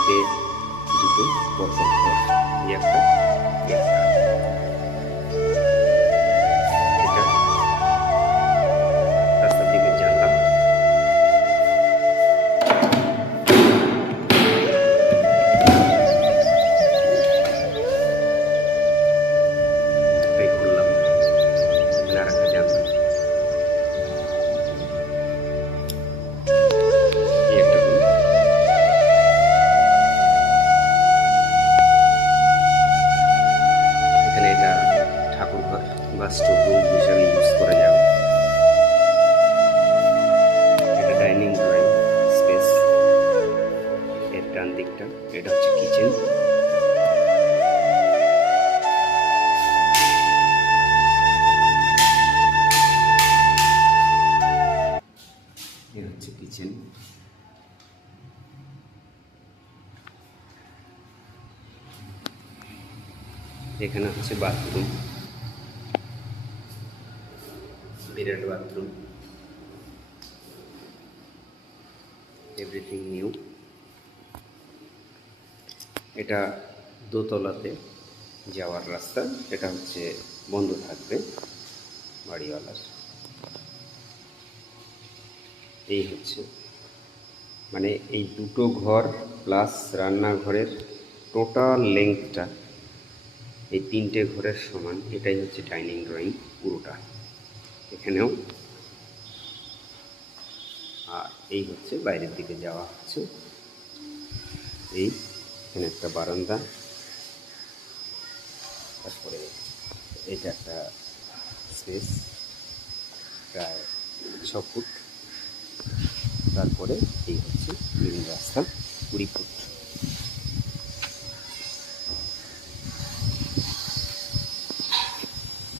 তিনটে দুটো পরপর ঘর, এই একটা এই একটা। এটা রাস্তার দিকে জানলা, একটাই খুললাম, এখানে আর একটা জানলা, এই একটা রুম। এখানে এটা ঠাকুর ঘর বা স্টোর রুম হিসাবে ইউজ করা যাবে। এটা ডাইনিং ড্রয়িং স্পেস, এর ডান দিকটা এটা হচ্ছে কিচেন। এর হচ্ছে কিচেন। এখানে হচ্ছে বাথরুম, বিরাট বাথরুম, এভরিথিং নিউ। এটা দোতলাতে যাওয়ার রাস্তা, এটা হচ্ছে বন্ধ থাকবে বাড়িওয়ালার। এই হচ্ছে মানে এই দুটো ঘর প্লাস রান্নাঘরের টোটাল লেংথটা এই তিনটে ঘরের সমান। এটাই হচ্ছে ডাইনিং ড্রয়িং পুরোটা, এখানেও। আর এই হচ্ছে বাইরের দিকে যাওয়া হচ্ছে, এই এখানে একটা বারান্দা, তারপরে এটা একটা স্পেস প্রায় 6 ফুট, তারপরে এই হচ্ছে মেন রাস্তা 20 ফুট।